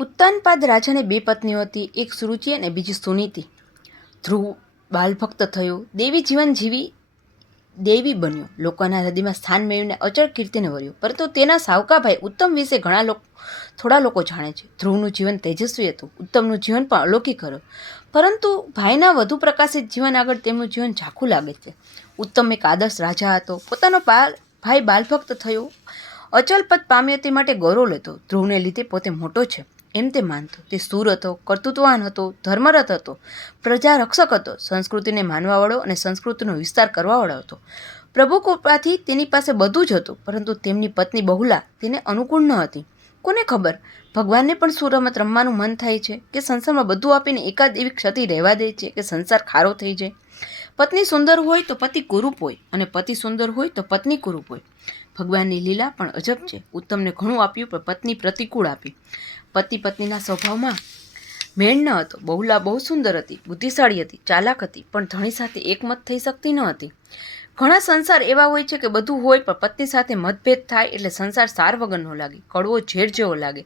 ઉત્તાનપાદ રાજાને બે પત્નીઓ હતી, એક સુરુચિ અને બીજી સુનીતિ. ધ્રુવ બાલભક્ત થયો. દેવી જીવન જીવી દેવી બન્યો. લોકોના હૃદયમાં સ્થાન મેળવીને અચળ કીર્તિને વર્યો. પરંતુ તેના સાવકાભાઈ ઉત્તમ વિશે ઘણા લોકો, થોડા લોકો જાણે છે. ધ્રુવનું જીવન તેજસ્વી હતું. ઉત્તમનું જીવન પણ અલૌકિક હતું. પરંતુ ભાઈના વધુ પ્રકાશિત જીવન આગળ તેમનું જીવન ઝાખું લાગે છે. ઉત્તમ એક આદર્શ રાજા હતો. પોતાનો બાલ, ભાઈ બાલભક્ત થયો. અચલ પદ પામ્યો તે માટે ગૌરવ લેતો. ધ્રુવને લીધે પોતે મોટો છે. એમ તે માનતો. તે સૂર હતો, કર્તૃત્વવાન હતો ધર્મરથ હતો પ્રજા રક્ષક હતો, સંસ્કૃતિને માનવાવાળો અને સંસ્કૃતિનો વિસ્તાર કરવાવાળો હતો. પ્રભુ કૃપાથી તેની પાસે બધું જ હતું, પરંતુ તેમની પત્ની બહુલા તેને અનુકૂળ ન હતી. કોને ખબર? ભગવાનને પણ સુરમત રમવાનું મન થાય છે કે સંસારમાં બધું આપીને એકાદ એવી ક્ષતિ રહેવા દે છે કે સંસાર ખારો થઈ જાય? પત્ની સુંદર હોય તો પતિ કુરૂપ હોય અને પતિ સુંદર હોય તો પત્ની કુરૂપ હોય. ભગવાનની લીલા પણ અજબ છે. ઉત્તમને ઘણું આપ્યું પણ પત્ની પ્રતિકૂળ આપી. પતિ પત્નીના સ્વભાવમાં મેળ ન હતો. બહુલા બહુ સુંદર હતી, બુદ્ધિશાળી હતી, ચાલાક હતી, પણ ધણી સાથે એકમત થઈ શકતી ન હતી. ઘણા સંસાર એવા હોય છે કે બધું હોય પણ પત્ની સાથે મતભેદ થાય એટલે સંસાર સાર વગરનો લાગે, કડવો ઝેર જેવો લાગે.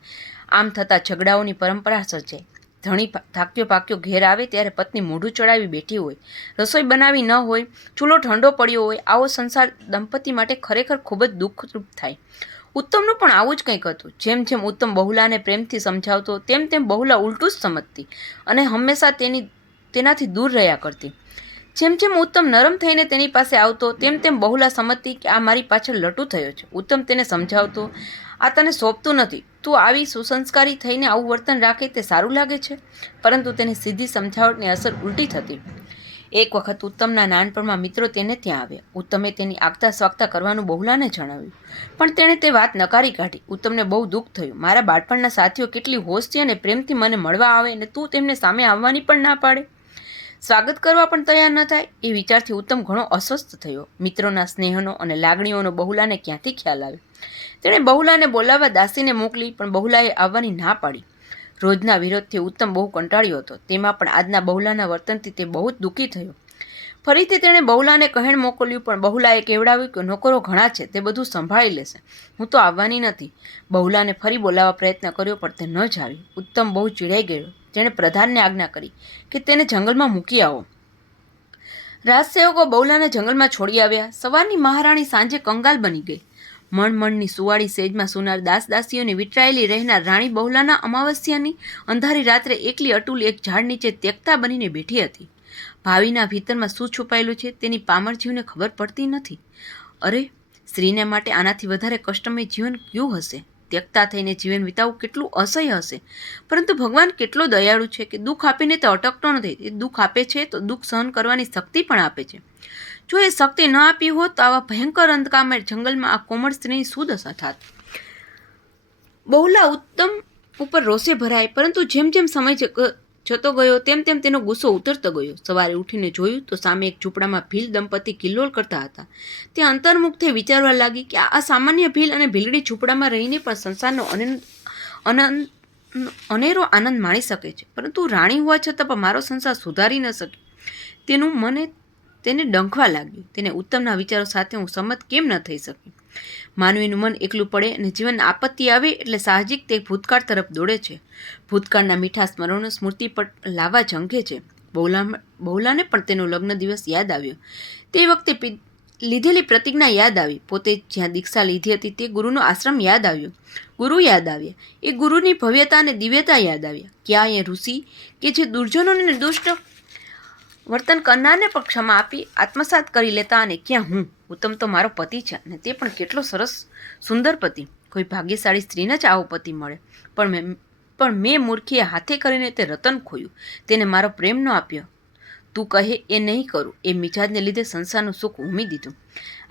આમ થતાં ઝઘડાઓની પરંપરા સર્જાય. ધણી થાક્યો પાક્યો ઘેર આવે ત્યારે પત્ની મોઢું ચડાવી બેઠી હોય. રસોઈ બનાવી ન હોય, ચૂલો ઠંડો પડ્યો હોય, આવો સંસાર દંપતી માટે ખરેખર ખૂબ જ દુઃખરૂપ થાય. ઉત્તમનું પણ આવું જ કંઈક હતું. જેમ જેમ ઉત્તમ બહુલાને પ્રેમથી સમજાવતો, તેમ તેમ બહુલા ઉલટું જ સમજતી અને હંમેશા તેની, તેનાથી દૂર રહ્યા કરતી. જેમ જેમ ઉત્તમ નરમ થઈને તેની પાસે આવતો, તેમ તેમ બહુલા સમજતી કે આ મારી પાછળ લટુ થયો છે. ઉત્તમ તેને સમજાવતો, આ તને સોંપતું નથી. તું આવી સુસંસ્કારી થઈને આવું વર્તન રાખે તે સારું લાગે છે? પરંતુ તેની સીધી સમજાવટની અસર ઉલટી થતી. એક વખત ઉત્તમના નાનપણમાં મિત્રો તેને ત્યાં આવ્યા. ઉત્તમે તેની આગતા સ્વાગતા કરવાનું બહુલાને જણાવ્યું. પણ તેણે તે વાત નકારી કાઢી. ઉત્તમને બહુ દુઃખ થયું. મારા બાળપણના સાથીઓ કેટલી હોશથી અને પ્રેમથી મને મળવા આવે અને તું તેમને સામે આવવાની પણ ના પાડે? સ્વાગત કરવા પણ તૈયાર ન થાય, એ વિચારથી ઉત્તમ ઘણો અસ્વસ્થ થયો. મિત્રોના સ્નેહનો અને લાગણીઓનો બહુલાને ક્યાંથી ખ્યાલ આવ્યો? તેણે બહુલાને બોલાવવા દાસીને મોકલી, પણ બહુલાએ આવવાની ના પાડી. રોજના વિરોધથી ઉત્તમ બહુ કંટાળ્યો હતો. તેમાં પણ આજના બહુલાના વર્તનથી તે બહુ જ દુઃખી થયો. ફરીથી તેણે બહુલાને કહેણ મોકલ્યું, પણ બહુલાએ કેવડાવ્યું કે, નોકરો ઘણા છે, તે બધું સંભાળી લેશે. હું તો આવવાની નથી. બહુલાને ફરી બોલાવવા પ્રયત્ન કર્યો, પણ તે ન જ આવી ઉત્તમ બહુ ચીડાઈ ગયો. તેણે પ્રધાનને આજ્ઞા કરી કે તેને જંગલમાં મૂકી આવો. રાજસેવકો બહુલાને જંગલમાં છોડી આવ્યા. સવારની મહારાણી સાંજે કંગાલ બની ગઈ. મણમણની સુવાળી સેજમાં સુનાર દાસ દાસીઓની વિટરાયેલી રહેનાર રાણી બહુલાના અમાવસ્યાની અંધારી રાત્રે એકલી અટુલ એક ઝાડ નીચે ત્યક્તા બનીને બેઠી હતી. ભાવિના ભીતરમાં શું છુપાયેલું છે તેની પામર જીવને ખબર પડતી નથી. અરે, સ્ત્રીને માટે આનાથી વધારે કષ્ટમય જીવન કયું હશે? ત્યક્તા થઈને જીવન વિતાવવું કેટલું અસહ્ય હશે. પરંતુ ભગવાન કેટલો દયાળુ છે કે દુઃખ આપીને તે અટકતો નથી. એ દુઃખ આપે છે તો દુઃખ સહન કરવાની શક્તિ પણ આપે છે. જો એ શક્તિ ન આપી હોત તો આવા ભયંકર અંધકામે જંગલમાં આ કોમળ સ્ત્રીની શું દશા થાત? બહુલા ઉત્તમ ઉપર રોષે ભરાય, પરંતુ જેમ જેમ સમય જતો ગયો, તેમ તેમ તેનો ગુસ્સો ઉતરતો ગયો. સવારે ઉઠીને જોયું તો સામે એક ઝૂંપડામાં ભીલ દંપતી કિલ્લોલ કરતા હતા. તે અંતર્મુખ વિચારવા લાગી કે આ સામાન્ય ભીલ અને ભીલડી ઝૂંપડામાં રહીને પણ સંસારનો અનંત અનેરો આનંદ માણી શકે છે. પરંતુ રાણી હોવા છતાં પણ મારો સંસાર સુધારી ન શકે. તેનું મને, તેને ડંખવા લાગ્યું. તેને ઉત્તમના વિચારો સાથે હું સંમત કેમ ન થઈ શકી? માનવીનું મન એકલું પડે અને જીવન આપત્તિ આવે એટલે સાહજિક તે ભૂતકાળ તરફ દોડે છે. ભૂતકાળના મીઠા સ્મરણો સ્મૃતિ પર લાવવા ઝંખે છે. બહુલા બહુલાને પણ તેનો લગ્ન દિવસ યાદ આવ્યો. તે વખતે લીધેલી પ્રતિજ્ઞા યાદ આવી. પોતે જ્યાં દીક્ષા લીધી હતી તે ગુરુનો આશ્રમ યાદ આવ્યો. ગુરુ યાદ આવ્યા. એ ગુરુની ભવ્યતા અને દિવ્યતા યાદ આવ્યા. ક્યાં એ ઋષિ કે જે દુર્જનોને દુષ્ટ વર્તન કરનારને પણ ક્ષમા આપી, આત્મસાત કરી લેતા અને ક્યાં હું? ઉત્તમ તો મારો પતિ છે અને તે પણ કેટલો સરસ, સુંદર પતિ. કોઈ ભાગ્યશાળી સ્ત્રીને જ આવો પતિ મળે. પણ મેં પણ મેં મૂર્ખીએ હાથે કરીને તે રતન ખોયું. તેને મારો પ્રેમ ન આપ્યો. તું કહે, એ નહીં કરું. એ મિજાજને લીધે સંસારનું સુખ ઉમી દીધું.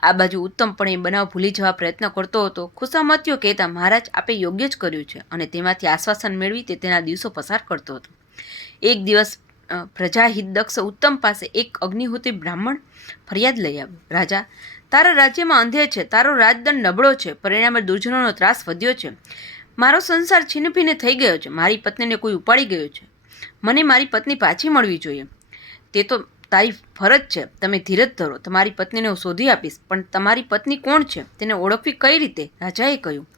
આ બાજુ ઉત્તમ પણ એ બનાવ ભૂલી જવા પ્રયત્ન કરતો હતો. ખુશામતીઓ કહેતા, મહારાજ, આપે યોગ્ય જ કર્યું છે. અને તેમાંથી આશ્વાસન મેળવી તે તેના દિવસો પસાર કરતો હતો. એક દિવસ અ, પ્રજાહિત ઉત્તમ પાસે એક અગ્નિહોત્રી બ્રાહ્મણ ફરિયાદ લઈ આવ્યો. રાજા તારા રાજ્યમાં અંધેર છે તારો રાજદંડ નબળો છે પરિણામે દુર્જનોનો ત્રાસ વધ્યો છે. મારો સંસાર છીનભીને થઈ ગયો છે મારી પત્નીને કોઈ ઉપાડી ગયો છે. મને મારી પત્ની પાછી મળવી જોઈએ. તે તો તારી ફરજ છે તમે ધીરજ ધરો. તમારી પત્નીને હું શોધી આપીશ પણ તમારી પત્ની કોણ છે તેને ઓળખવી કઈ રીતે? રાજાએ કહ્યું.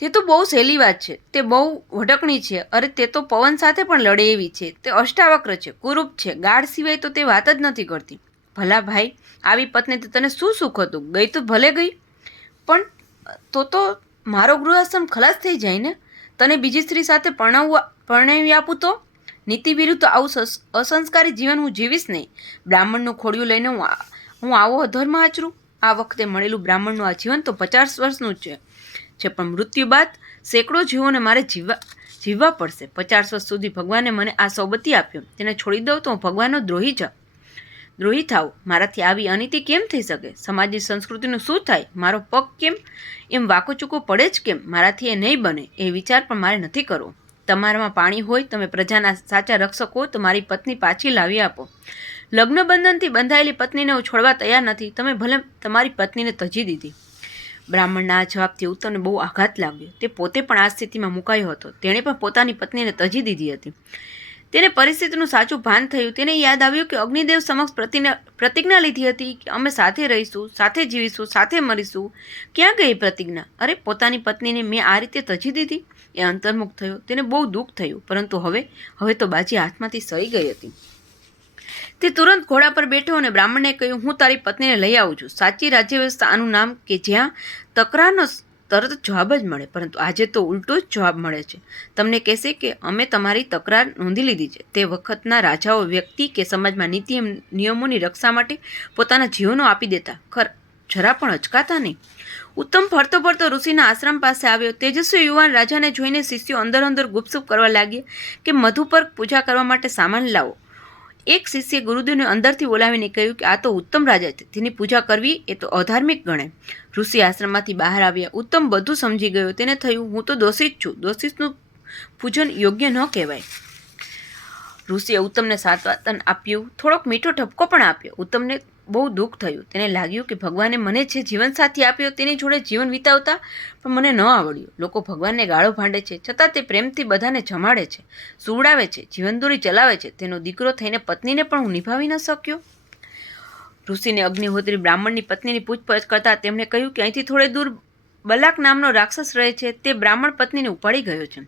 તે તો બહુ સહેલી વાત છે. તે બહુ ભટકણી છે. અરે, તે તો પવન સાથે પણ લડે એવી છે. તે અષ્ટાવક્ર છે, કુરૂપ છે. ગાઢ સિવાય તો તે વાત જ નથી કરતી. ભલા ભાઈ, આવી પત્ની તો તને શું સુખ હતું? ગઈ તો ભલે ગઈ. પણ તો તો મારો ગૃહાશ્રમ ખલાસ થઈ જાય ને? તને બીજી સ્ત્રી સાથે પરણાવવા, પરણાવી આપું તો? નીતિ વિરુદ્ધ આવું અસંસ્કારી જીવન હું જીવીશ નહીં. બ્રાહ્મણનું ખોડિયું લઈને હું હું આવો અધર્મ આચરું. આ વખતે મળેલું બ્રાહ્મણનું આ જીવન તો પચાસ વર્ષનું જ છે. છે, પણ મૃત્યુ બાદ સેંકડો જીવોને મારે જીવવા જીવવા પડશે. પચાસ વર્ષ સુધી ભગવાને મને આ સોબતી આપ્યો. તેને છોડી દઉં તો હું ભગવાનનો દ્રોહી જા, દ્રોહી થાવ મારાથી આવી અનીતિ કેમ થઈ શકે? સમાજની સંસ્કૃતિનું શું થાય? મારો પગ કેમ? એમ વાકોચૂકો પડે જ કેમ? મારાથી એ નહીં બને. એ વિચાર પણ મારે નથી કરવો. તમારામાં પાણી હોય, તમે પ્રજાના સાચા રક્ષકો તો મારી પત્ની પાછી લાવી આપો. લગ્ન બંધનથી બંધાયેલી પત્નીને હું છોડવા તૈયાર નથી. તમે ભલે તમારી પત્નીને તજી દીધી. બ્રાહ્મણના આ જવાબથી ઉત્તરને બહુ આઘાત લાગ્યો. તે પોતે પણ આ સ્થિતિમાં મુકાયો હતો. તેણે પણ પોતાની પત્નીને તજી દીધી હતી. તેને પરિસ્થિતિનું સાચું ભાન થયું. તેને યાદ આવ્યું કે અગ્નિદેવ સમક્ષ પ્રતિજ્ઞા પ્રતિજ્ઞા લીધી હતી કે અમે સાથે રહીશું, સાથે જીવીશું, સાથે મરીશું. ક્યાં ગઈ પ્રતિજ્ઞા? અરે, પોતાની પત્નીને મેં આ રીતે તજી દીધી? એ અંતર્મુખ થયો. તેને બહુ દુઃખ થયું. પરંતુ હવે હવે તો બાજી હાથમાંથી સરી ગઈ હતી. તે તુરંત ઘોડા પર બેઠો અને બ્રાહ્મણને કહ્યું, હું તારી પત્નીને લઈ આવું છું. સાચી રાજ્ય વ્યવસ્થા આનું નામ કે જ્યાં તકરારનો તરત જવાબ જ મળે, પરંતુ આજે તો ઉલટો જ જવાબ મળે છે. તમને કહેશે કે અમે તમારી તકરાર નોંધી લીધી છે. તે વખતના રાજાઓ વ્યક્તિ કે સમાજમાં નીતિ નિયમોની રક્ષા માટે પોતાના જીવનો આપી દેતા. ખર, જરા પણ અચકાતા નહીં. ઉત્તમ ફરતો ફરતો ઋષિના આશ્રમ પાસે આવ્યો. તેજસ્વી યુવાન રાજાને જોઈને શિષ્યો અંદર અંદર ગુપસુપ કરવા લાગ્યા કે મધુ પર પૂજા કરવા માટે સામાન લાવો. એક શિષ્ય ગુરુદેવને અંદરથી બોલાવીને કહ્યું કે આ તો ઉત્તમ રાજા છે. તેની પૂજા કરવી એ તો અધાર્મિક ગણાય ઋષિ આશ્રમમાંથી બહાર આવ્યા. ઉત્તમ બધું સમજી ગયો. તેને થયું, હું તો દોષિત છું. દોષિતનું પૂજન યોગ્ય ન કહેવાય. ઋષિએ ઉત્તમને સાત્વાતન આપ્યું. થોડોક મીઠો ઠપકો પણ આપ્યો. ઉત્તમને બહુ દુઃખ થયું. તેને લાગ્યું કે ભગવાને મને જે જીવનસાથી આપ્યો તેની જોડે જીવન વિતાવતા પણ મને ન આવડ્યું. લોકો ભગવાનને ગાળો ભાંડે છે. છતાં તે પ્રેમથી બધાને જમાડે છે, સુવડાવે છે જીવનદોરી ચલાવે છે. તેનો દીકરો થઈને પત્નીને પણ હું નિભાવી ન શક્યો. ઋષિને અગ્નિહોત્રી બ્રાહ્મણની પત્નીની પૂછપરછ કરતાં તેમણે કહ્યું કે અહીંથી થોડે દૂર બલાક નામનો રાક્ષસ રહે છે. તે બ્રાહ્મણ પત્નીને ઉપાડી ગયો છે.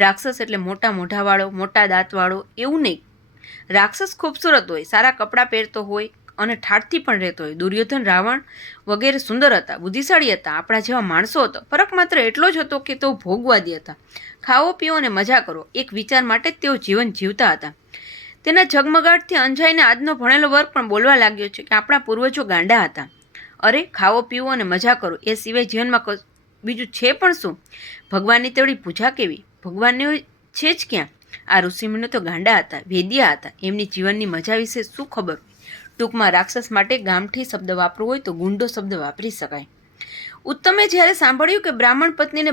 રાક્ષસ એટલે મોટા મોઢાવાળો, મોટા દાંતવાળો એવું નહીં. રાક્ષસ ખૂબસૂરત હોય, સારા કપડાં પહેરતો હોય અને ઠાઠથી પણ રહેતો હોય. દુર્યોધન રાવણ વગેરે સુંદર હતા, બુદ્ધિશાળી હતા, આપણા જેવા માણસો હતો. ફરક માત્ર એટલો જ હતો કે તેઓ ભોગવાદી હતા. ખાઓ, પીઓ અને મજા કરો, એક વિચાર માટે જ તેઓ જીવન જીવતા હતા. તેના ઝગમગાટથી અંજાઈને આજનો ભણેલો વર્ગ પણ બોલવા લાગ્યો છે કે આપણા પૂર્વજો ગાંડા હતા. અરે, ખાઓ પીવો અને મજા કરો, એ સિવાય જીવનમાં બીજું છે પણ શું? ભગવાનની તેવડી પૂજા કેવી? ભગવાનને છે જ ક્યાં? આ ઋષિમુનિઓ તો ગાંડા હતા, વેદિયા હતા. એમની જીવનની મજા વિશે શું ખબર? ટૂંકમાં રાક્ષસ માટે ગામઠી શબ્દ વાપરવો હોય તો ગુંડો શબ્દ વાપરી શકાય. ઉત્તમે જ્યારે સાંભળ્યું કે બ્રાહ્મણ પત્નીને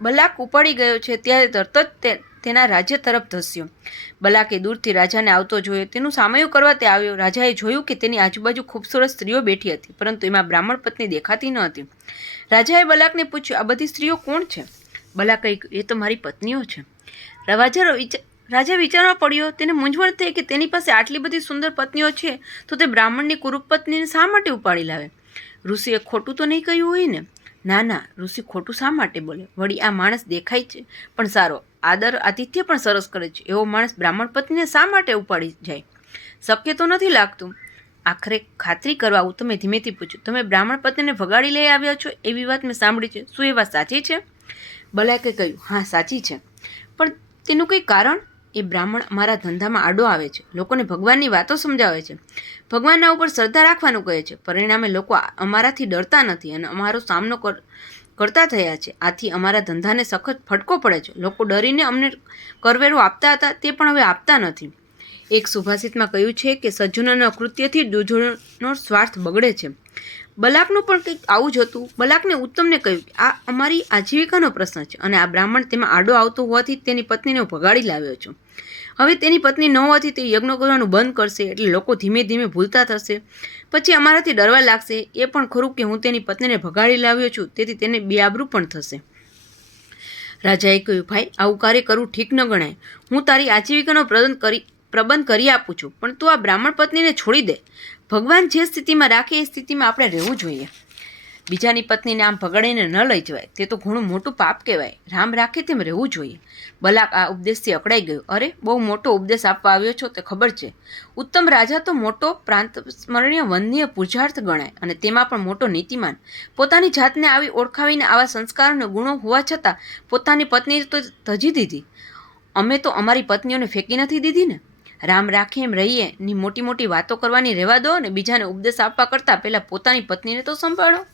બલાક ઉપાડી ગયો છે, ત્યારે તરત જ તે તેના રાજ્ય તરફ ધસ્યો. બલાકે દૂરથી રાજાને આવતો જોયો. તેનું સામયું કરવા તે આવ્યો. રાજાએ જોયું કે તેની આજુબાજુ ખૂબસૂરત સ્ત્રીઓ બેઠી હતી, પરંતુ એમાં બ્રાહ્મણ પત્ની દેખાતી ન હતી. રાજાએ બલાકને પૂછ્યું, આ બધી સ્ત્રીઓ કોણ છે? બલાક કહી, એ તો મારી પત્નીઓ છે. રાજા રાજા વિચારમાં પડ્યો, તેને મૂંઝવણ થઈ કે તેની પાસે આટલી બધી સુંદર પત્નીઓ છે, તો તે બ્રાહ્મણની કુરૂપ પત્નીને શા માટે ઉપાડી લાવે? ઋષિએ ખોટું તો નહીં કહ્યું હોય ને? ના ના, ઋષિ ખોટું શા માટે બોલે? વળી આ માણસ દેખાય છે, પણ સારો આદર આતિથ્ય પણ સરસ કરે છે, એવો માણસ બ્રાહ્મણ પત્નીને શા માટે ઉપાડી જાય? શક્ય તો નથી લાગતું. આખરે ખાતરી કરવા ઉત્તમે ધીમેથી પૂછ્યું, તમે બ્રાહ્મણ પત્નીને ભગાડી લઈ આવ્યા છો? એવી વાત મેં સાંભળી છે. શું એ વાત સાચી છે? બલાકે કહ્યું, હા, સાચી છે. પણ તેનું કંઈ કારણ? એ બ્રાહ્મણ અમારા ધંધામાં આડો આવે છે. લોકોને ભગવાનની વાતો સમજાવે છે. ભગવાનના ઉપર શ્રદ્ધા રાખવાનું કહે છે. પરિણામે લોકો અમારાથી ડરતા નથી અને અમારો સામનો કર, કરતા થયા છે. આથી અમારા ધંધાને સખત ફટકો પડે છે. લોકો ડરીને અમને કરવેરો આપતા હતા, તે પણ હવે આપતા નથી. એક સુભાષિતમાં કહ્યું છે કે સજ્જનોના કૃત્યથી દુજોનો સ્વાર્થ બગડે છે. બલાકનું પણ કંઈક આવું જ હતું. બલાકને ઉત્તમને કહ્યું કે, આ અમારી આજીવિકાનો પ્રશ્ન છે અને આ બ્રાહ્મણ તેમાં આડો આવતો હોવાથી તેની પત્નીને ભગાડી લાવ્યો છું. હવે તેની પત્ની ન હોવાથી તે યજ્ઞ કરવાનું બંધ કરશે એટલે લોકો ધીમે ધીમે ભૂલતા થશે. પછી અમારાથી ડરવા લાગશે. એ પણ ખરું કે હું તેની પત્નીને ભગાડી લાવ્યો છું, તેથી તેને બેઆબરૂ પણ થશે. રાજાએ કહ્યું, ભાઈ, આવું કાર્ય કરવું ઠીક ન ગણાય. હું તારી આજીવિકાનો પ્રદન કરી પ્રબંધ કરી આપું છું. પણ તું આ બ્રાહ્મણ પત્નીને છોડી દે. ભગવાન જે સ્થિતિમાં રાખે એ સ્થિતિમાં આપણે રહેવું જોઈએ. બીજાની પત્નીને આમ ભગડીને ન લઈ જવાય. તે તો ઘણું મોટું પાપ કહેવાય. રામ રાખે તેમ રહેવું જોઈએ. બલાક આ ઉપદેશથી અકળાઈ ગયો. અરે, બહુ મોટો ઉપદેશ આપવા આવ્યો છો તે ખબર છે. ઉત્તમ રાજા તો મોટો પ્રાંત સ્મરણીય વન્ય પૂજાર્થ ગણાય અને તેમાં પણ મોટો નીતિમાન. પોતાની જાતને આવી ઓળખાવીને આવા સંસ્કારોને ગુણો હોવા છતાં પોતાની પત્ની તો ધજી દીધી. અમે તો અમારી પત્નીઓને ફેંકી નથી દીધી ને? રામ રાખે એમ રહીએ. ની મોટી મોટી વાતો કરવાની રહેવા દો અને બીજાને ઉપદેશ આપવા કરતાં પહેલાં પોતાની પત્નીને તો સંભાળો.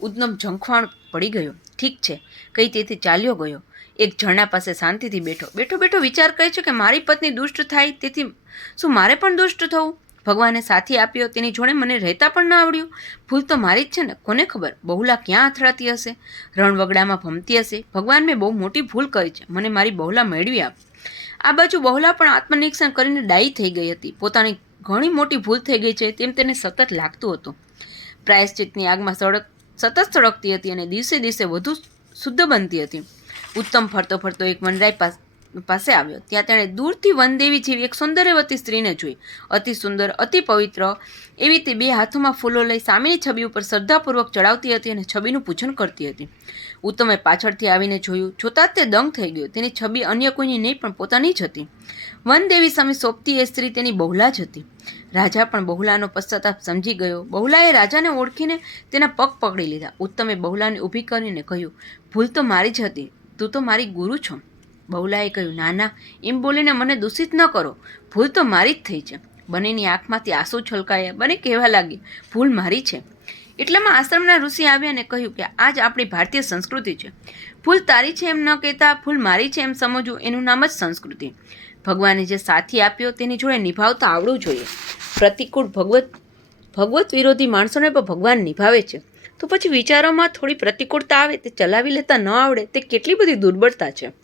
ઉદ્દમ ઝંખવાણ પડી ગયો. ઠીક છે, કઈ તેથી ચાલ્યો ગયો. એક ઝરણા પાસે શાંતિથી બેઠો. બેઠો બેઠો વિચાર કરે છે કે મારી પત્ની દુષ્ટ થાય, તેથી શું મારે પણ દુષ્ટ થવું? ભગવાને સાથી આપ્યો, તેની જોડે મને રહેતા પણ ન આવડ્યું. ભૂલ તો મારી જ છે ને, કોને ખબર? બહુલા ક્યાં અથડાતી હશે? રણવગડામાં ભમતી હશે? ભગવાન મેં બહુ મોટી ભૂલ કરી છે. મને મારી બહુલા મેળવી આપ. આ બાજુ બહુલા પણ આત્મનિરીક્ષણ કરીને ડાઈ થઈ ગઈ હતી. પોતાની ઘણી મોટી ભૂલ થઈ ગઈ છે તેમ તેને સતત લાગતું હતું. પ્રાયશ્ચિતની આગમાં સળગ, સતત સળગતી હતી અને દિવસે દિવસે વધુ શુદ્ધ બનતી હતી. ઉત્તમ ફરતો ફરતો એક વનરાય પાસ પાસે આવ્યો. ત્યાં તેણે દૂરથી વનદેવી જેવી એક સુંદરવતી સ્ત્રીને જોઈ. અતિ સુંદર, અતિ પવિત્ર. એવી તે બે હાથોમાં ફૂલો લઈ સામેની છબી ઉપર શ્રદ્ધાપૂર્વક ચડાવતી હતી અને છબીનું પૂજન કરતી હતી. ઉત્તમે પાછળથી આવીને જોયું, જોતાં તે દંગ થઈ ગયો. તેની છબી અન્ય કોઈની નહીં, પણ પોતાની જ હતી. વનદેવી સામે સોંપતી એ સ્ત્રી તેની બહુલા જ હતી. રાજા પણ બહુલાનો પશ્ચાતાપ સમજી ગયો. બહુલાએ રાજાને ઓળખીને તેના પગ પકડી લીધા. ઉત્તમે બહુલાને ઊભી કરીને કહ્યું, ભૂલ તો મારી જ હતી. તું તો મારી ગુરુ છો. બહુલાએ કહ્યું, ના ના, એમ બોલીને મને દૂષિત ન કરો. ભૂલ તો મારી જ થઈ છે. બંનેની આંખમાંથી આંસુ છલકાયા. બંને કહેવા લાગી, ભૂલ મારી છે. એટલામાં આશ્રમના ઋષિ આવ્યા અને કહ્યું કે, આજ આપણી ભારતીય સંસ્કૃતિ છે. ભૂલ તારી છે એમ ન કહેતા, ભૂલ મારી છે એમ સમજવું એનું નામ જ સંસ્કૃતિ. ભગવાને જે સાથી આપ્યો તેની જોડે નિભાવતા આવડવું જોઈએ. પ્રતિકૂળ ભગવત ભગવત વિરોધી માણસોને પણ ભગવાન નિભાવે છે. તો પછી વિચારોમાં થોડી પ્રતિકૂળતા આવે, તે ચલાવી લેતા ન આવડે, તે કેટલી બધી દુર્બળતા છે.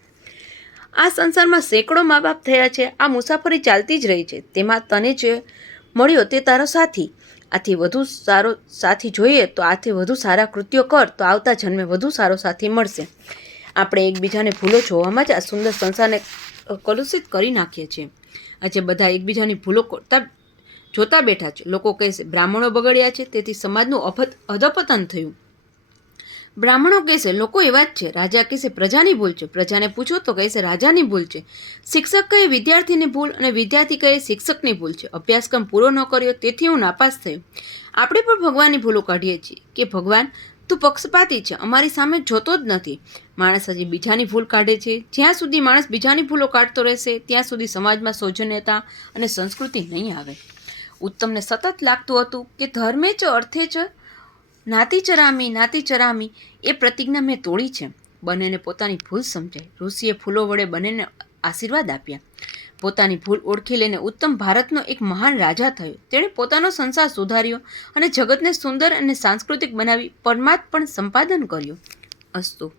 આ સંસારમાં સેંકડો મા બાપ થયા છે, આ મુસાફરી ચાલતી જ રહી છે. તેમાં તને જે મળ્યો તે તારો સાથી. આથી વધુ સારો સાથી જોઈએ તો આથી વધુ સારા કૃત્યો કર, તો આવતા જન્મે વધુ સારો સાથી મળશે. આપણે એકબીજાને ભૂલો જોવામાં જ આ સુંદર સંસારને કલુષિત કરી નાખીએ છીએ. આજે બધા એકબીજાની ભૂલો કરતા જોતા બેઠા છે. લોકો કહેશે, બ્રાહ્મણો બગડ્યા છે. તેથી સમાજનું અભત અધપતન થયું. બ્રાહ્મણો કહેશે, લોકો એવા જ છે. રાજા કહેશે, પ્રજાની ભૂલ છે. પ્રજાને પૂછો તો કહેશે, રાજાની ભૂલ છે. શિક્ષક કહે, વિદ્યાર્થીની ભૂલ. અને વિદ્યાર્થી કહે, શિક્ષકની ભૂલ છે. અભ્યાસક્રમ પૂરો ન કર્યો, તેથી હું નાપાસ થયો. આપણે પણ ભગવાનની ભૂલો કાઢીએ છીએ કે, ભગવાન, તું પક્ષપાતી છે, અમારી સામે જોતો જ નથી. માણસ હજી બીજાની ભૂલ કાઢે છે. જ્યાં સુધી માણસ બીજાની ભૂલો કાઢતો રહેશે, ત્યાં સુધી સમાજમાં સૌજન્યતા અને સંસ્કૃતિ નહીં આવે. ઉત્તમને સતત લાગતું હતું કે, ધર્મે જ અર્થે ચ નાતી ચરામી એ પ્રતિજ્ઞા મેં તોડી છે. બંનેને પોતાની ભૂલ સમજાય ઋષિએ ફૂલો વડે બંનેને આશીર્વાદ આપ્યા. પોતાની ભૂલ ઓળખી લઈને ઉત્તમ ભારતનો એક મહાન રાજા થયો. તેણે પોતાનો સંસાર સુધાર્યો અને જગતને સુંદર અને સાંસ્કૃતિક બનાવી પરમાત્મા સંપાદન કર્યું. અસ્તુ.